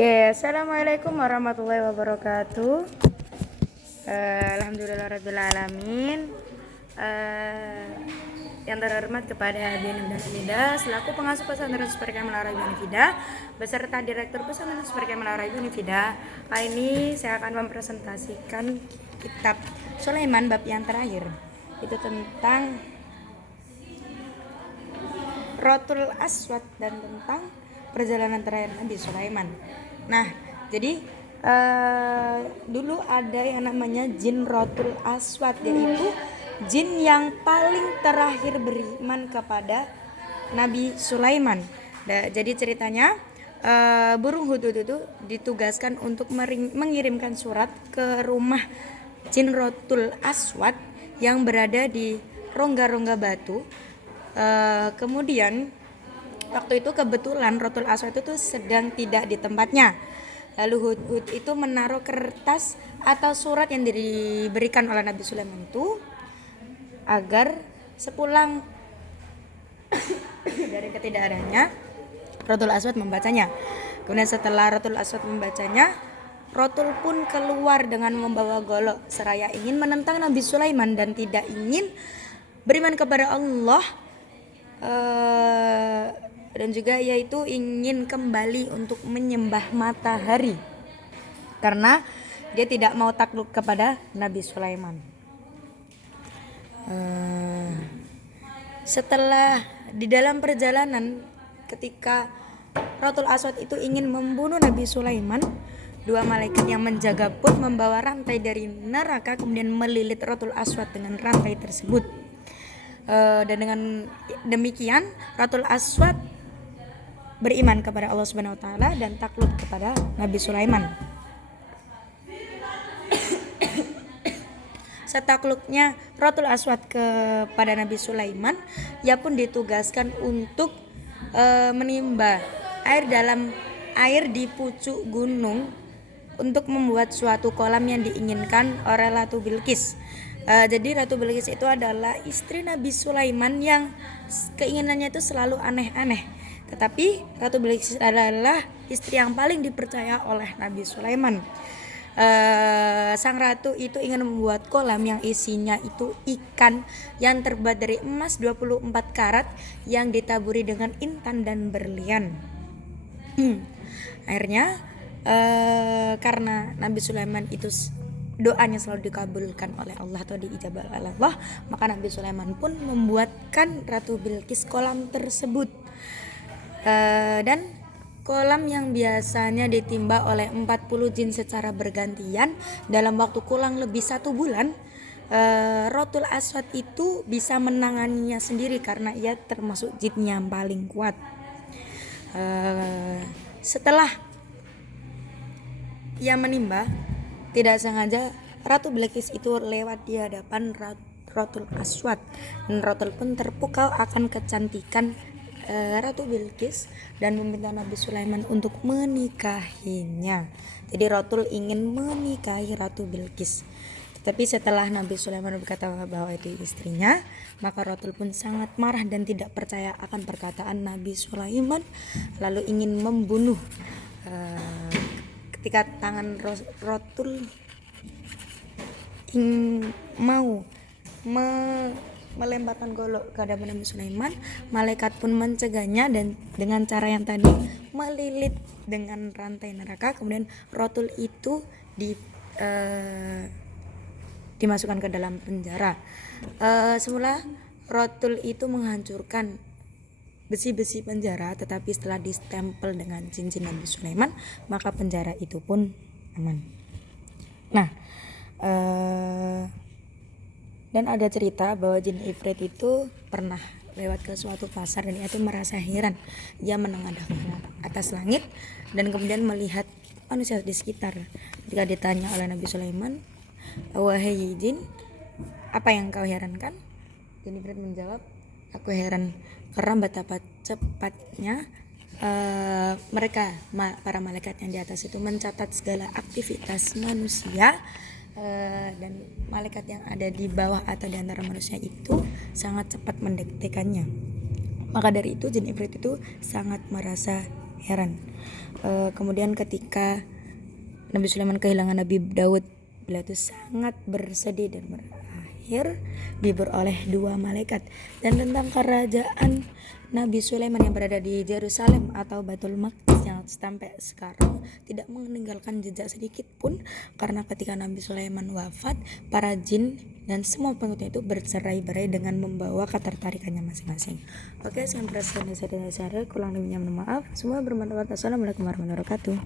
Oke, assalamualaikum warahmatullahi wabarakatuh. Alhamdulillahirrahmanirrahim. Yang terhormat kepada Hadirin dan Hamidah selaku pengasuh pesantren Super Kamil Arabi Unifida beserta Direktur Pesantren Super Kamil Arabi Unifida. Kali ini saya akan mempresentasikan kitab Sulaiman bab yang terakhir. Itu tentang Rotul Aswad dan tentang perjalanan terakhir Nabi Sulaiman. Nah, jadi dulu ada yang namanya jin Rotul Aswad, yaitu jin yang paling terakhir beriman kepada Nabi Sulaiman. Jadi ceritanya burung hudhud itu ditugaskan untuk mengirimkan surat ke rumah jin Rotul Aswad yang berada di rongga-rongga batu. Kemudian waktu itu kebetulan Rotul Aswad itu sedang tidak di tempatnya. Lalu Hudhud itu menaruh kertas atau surat yang diberikan oleh Nabi Sulaiman itu agar sepulang dari ketidakadaannya Rotul Aswad membacanya. Kemudian setelah Rotul Aswad membacanya, Rotul pun keluar dengan membawa golok seraya ingin menentang Nabi Sulaiman dan tidak ingin beriman kepada Allah. Dan juga yaitu ingin kembali untuk menyembah matahari karena dia tidak mau takluk kepada Nabi Sulaiman. Setelah di dalam perjalanan ketika Rotul Aswad itu ingin membunuh Nabi Sulaiman, dua malaikat yang menjaga pun membawa rantai dari neraka kemudian melilit Rotul Aswad dengan rantai tersebut. Dan dengan demikian Rotul Aswad beriman kepada Allah Subhanahu wa taala dan takluk kepada Nabi Sulaiman. Setakluknya Rotul Aswad kepada Nabi Sulaiman, ia pun ditugaskan untuk menimba air di pucuk gunung untuk membuat suatu kolam yang diinginkan oleh Ratu Bilqis. Jadi Ratu Bilqis itu adalah istri Nabi Sulaiman yang keinginannya itu selalu aneh-aneh. Tetapi Ratu Bilqis adalah istri yang paling dipercaya oleh Nabi Sulaiman. Sang ratu itu ingin membuat kolam yang isinya itu ikan yang terbuat dari emas 24 karat yang ditaburi dengan intan dan berlian. Akhirnya karena Nabi Sulaiman itu doanya selalu dikabulkan oleh Allah atau diijabah oleh Allah, maka Nabi Sulaiman pun membuatkan Ratu Bilqis kolam tersebut. Dan kolam yang biasanya ditimba oleh 40 jin secara bergantian dalam waktu kurang lebih 1 bulan, Rotul Aswad itu bisa menanganinya sendiri karena ia termasuk jin yang paling kuat. Setelah ia menimba, tidak sengaja Ratu Bilqis itu lewat di hadapan Rotul Aswad dan Rotul pun terpukau akan kecantikan Ratu Bilqis dan meminta Nabi Sulaiman untuk menikahinya. Jadi Rotul ingin menikahi Ratu Bilqis. Tetapi setelah Nabi Sulaiman berkata bahwa itu istrinya, maka Rotul pun sangat marah dan tidak percaya akan perkataan Nabi Sulaiman, lalu ingin membunuh. Ketika tangan Rotul mau melemparkan golok ke hadapan Nabi Sulaiman, malaikat pun mencegahnya dan dengan cara yang tadi melilit dengan rantai neraka. Kemudian Rotul itu dimasukkan ke dalam penjara. Semula Rotul itu menghancurkan besi-besi penjara, tetapi setelah distempel dengan cincin Nabi Sulaiman, maka penjara itu pun aman. Nah, dan ada cerita bahwa jin Ifrit itu pernah lewat ke suatu pasar dan ia itu merasa heran. Ia menengadah ke atas langit dan kemudian melihat manusia di sekitar. Ketika ditanya oleh Nabi Sulaiman, "Wahai jin, apa yang kau herankan?" Jin Ifrit menjawab, "Aku heran karena betapa cepatnya mereka para malaikat yang di atas itu mencatat segala aktivitas manusia, dan malaikat yang ada di bawah atau di antara manusia itu sangat cepat mendetekannya. Maka dari itu jin Ifrit itu sangat merasa heran. Kemudian ketika Nabi Sulaiman kehilangan Nabi Daud, beliau itu sangat bersedih dan berakhir diberoleh 2 malaikat. Dan tentang kerajaan Nabi Sulaiman yang berada di Yerusalem atau Baitul Maqdis yang sampai sekarang tidak meninggalkan jejak sedikit pun, karena ketika Nabi Sulaiman wafat, para jin dan semua pengikutnya itu bercerai-berai dengan membawa ketertarikannya masing-masing. Oke, sekian perasaan saya, kurang lebihnya mohon maaf. Semua bermanfaat. Assalamualaikum warahmatullahi wabarakatuh.